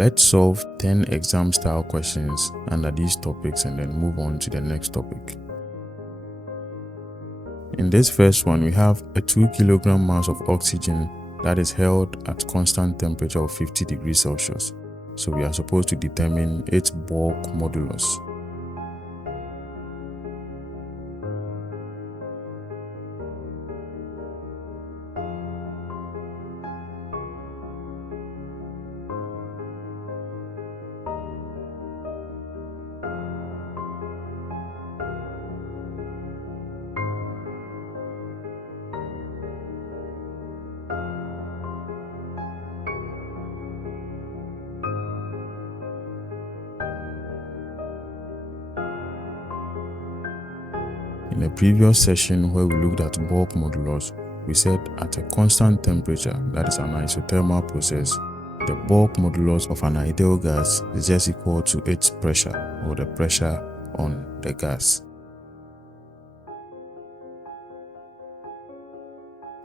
Let's solve 10 exam style questions under these topics and then move on to the next topic. In this first one, we have a 2 kilogram mass of oxygen that is held at constant temperature of 50 degrees Celsius. So we are supposed to determine its bulk modulus. In a previous session where we looked at bulk modulus, we said at a constant temperature, that is an isothermal process, the bulk modulus of an ideal gas is just equal to its pressure, or the pressure on the gas.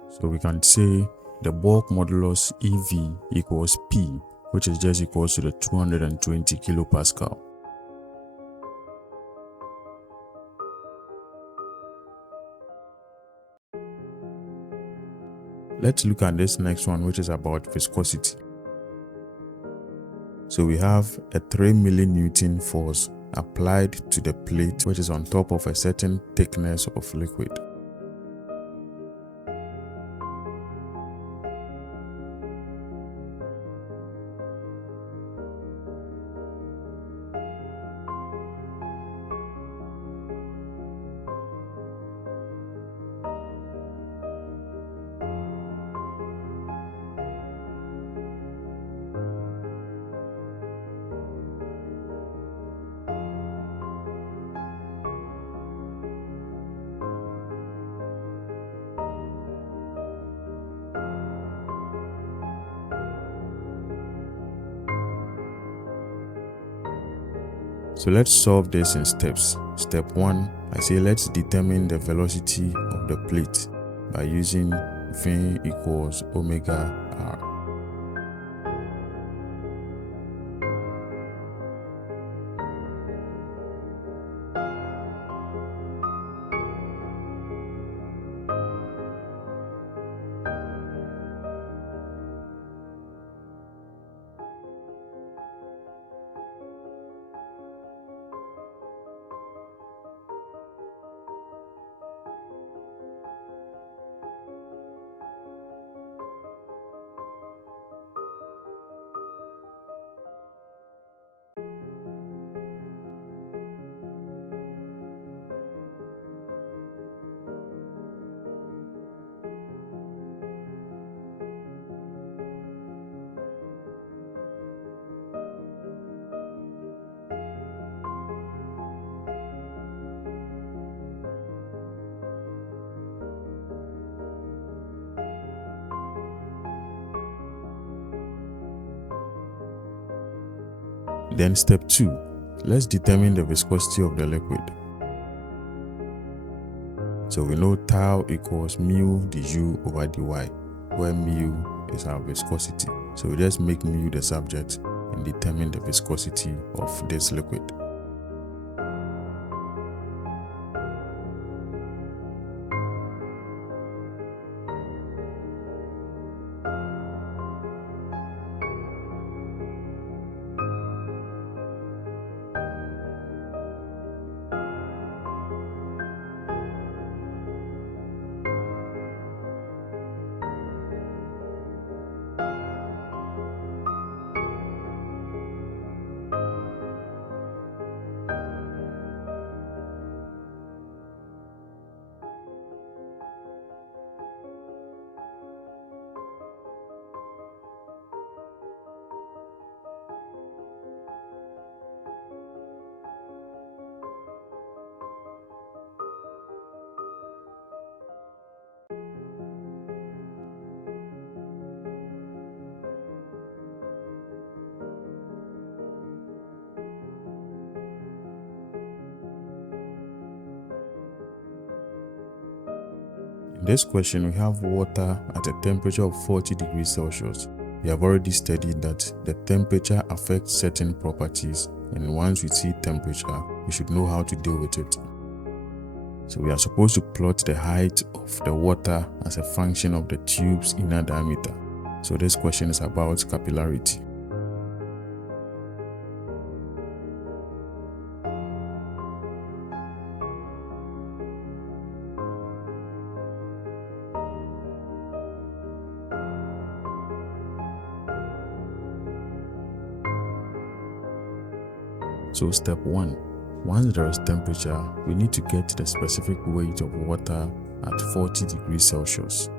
So we can say the bulk modulus EV equals P, which is just equal to the 220 kilopascal. Let's look at this next one, which is about viscosity. So we have a 3 millinewton force applied to the plate, which is on top of a certain thickness of liquid. So let's solve this in steps. Step 1, I say let's determine the velocity of the plate by using V equals omega r. Then step 2, let's determine the viscosity of the liquid. So we know tau equals mu du over dy, where mu is our viscosity. So we just make mu the subject and determine the viscosity of this liquid. In this question, we have water at a temperature of 40 degrees Celsius we have already studied that the temperature affects certain properties, and once we see temperature, we should know how to deal with it. So we are supposed to plot the height of the water as a function of the tube's inner diameter. So this question is about capillarity. So step 1. Once there is temperature, we need to get the specific weight of water at 40 degrees Celsius.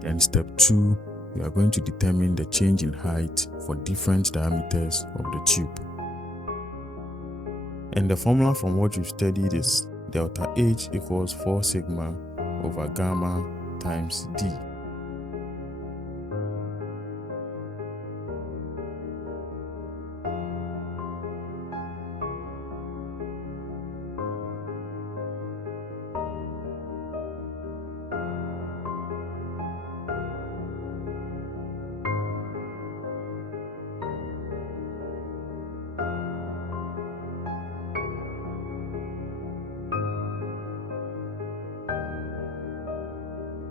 Then step 2, we are going to determine the change in height for different diameters of the tube. And the formula from what we've studied is delta H equals 4 sigma over gamma times D.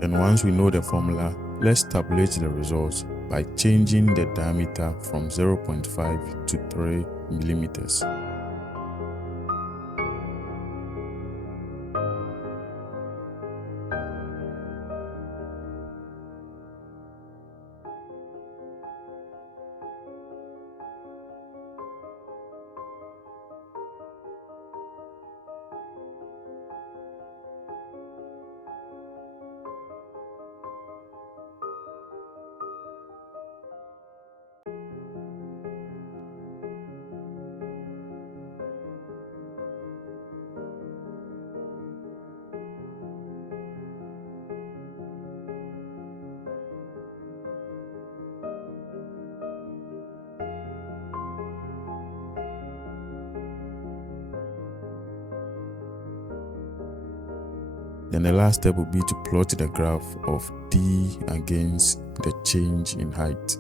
And once we know the formula, let's tabulate the results by changing the diameter from 0.5 to 3 millimeters. Then the last step will be to plot the graph of D against the change in height.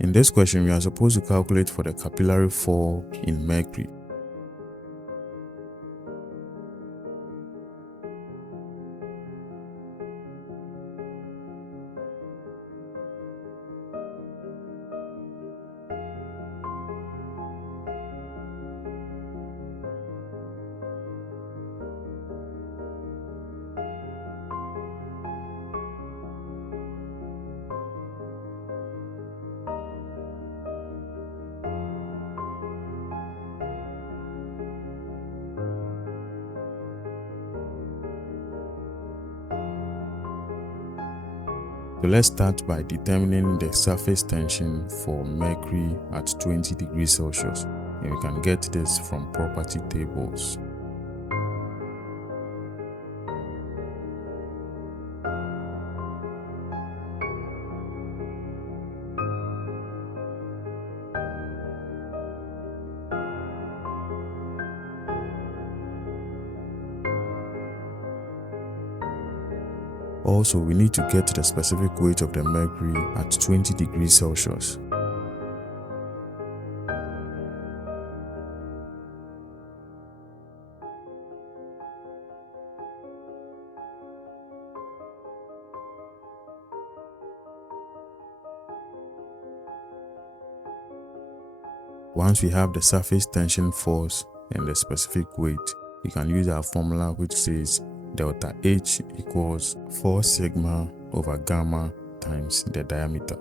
In this question, we are supposed to calculate for the capillary fall in mercury. let's start by determining the surface tension for mercury at 20 degrees Celsius. And we can get this from property tables. Also, we need to get the specific weight of the mercury at 20 degrees Celsius. Once we have the surface tension force and the specific weight, we can use our formula which says delta H equals 4 sigma over gamma times the diameter.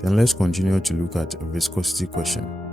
Then let's continue to look at a viscosity question.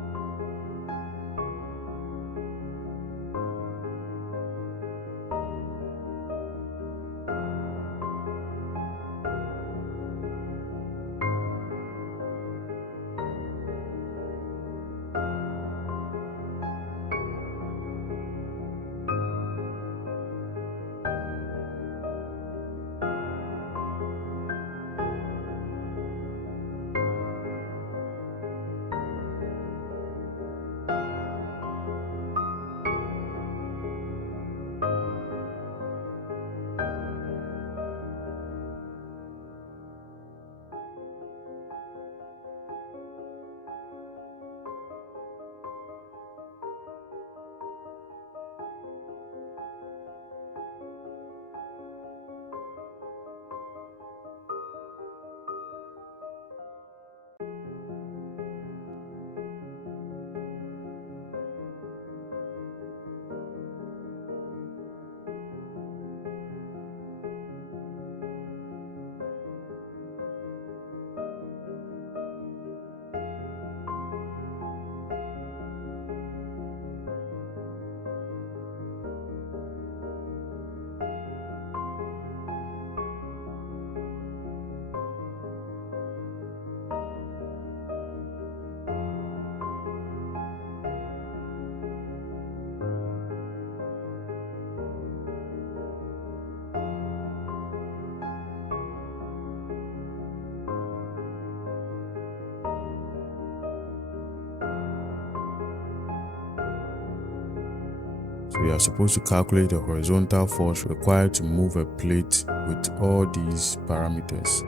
So we are supposed to calculate the horizontal force required to move a plate with all these parameters.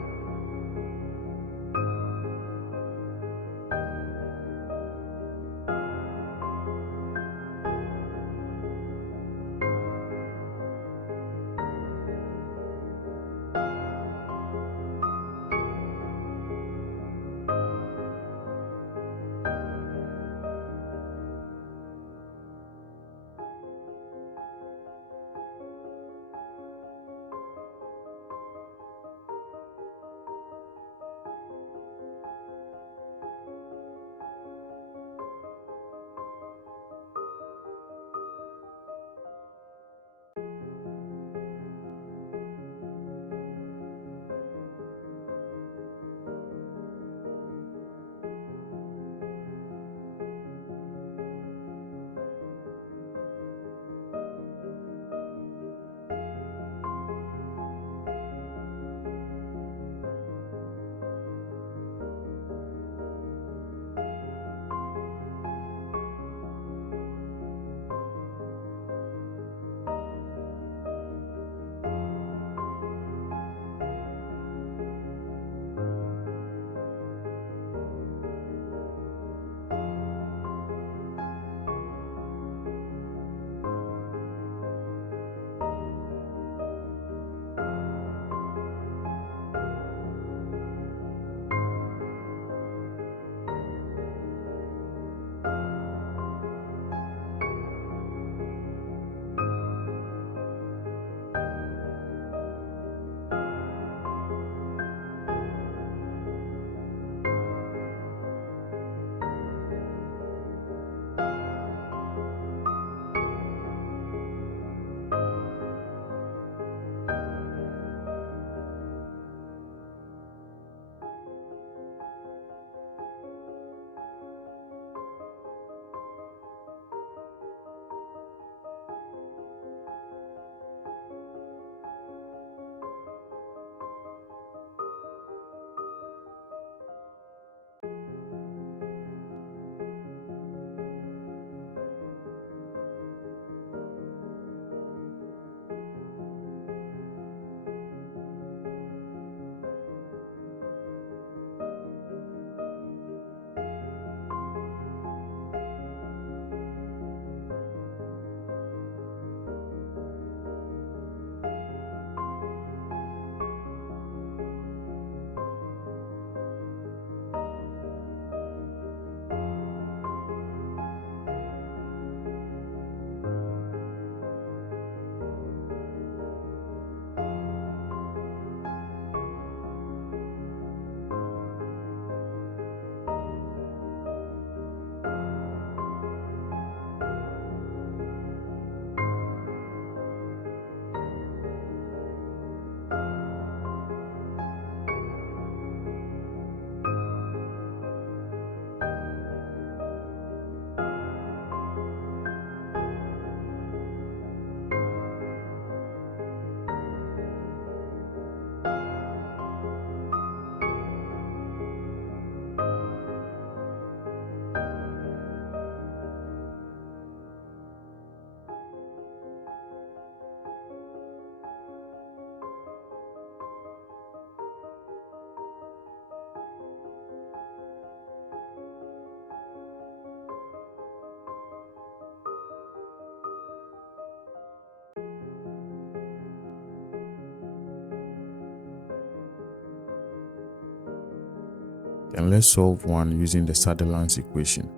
Then let's solve one using the Sutherland's equation.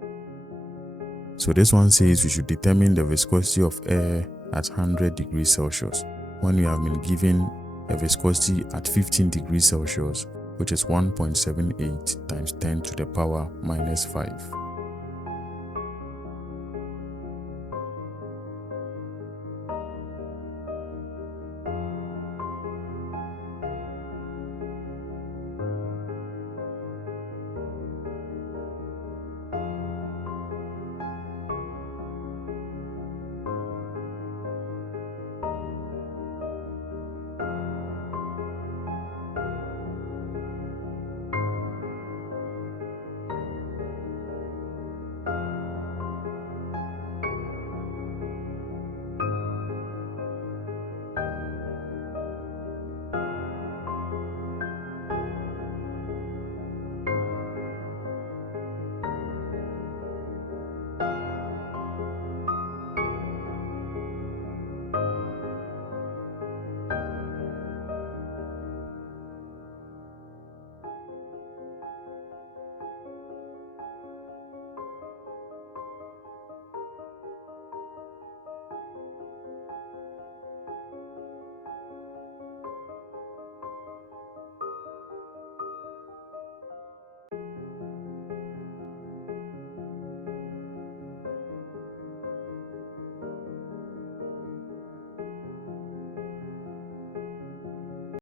So this one says we should determine the viscosity of air at 100 degrees Celsius when we have been given a viscosity at 15 degrees Celsius, which is 1.78 times 10 to the power minus 5.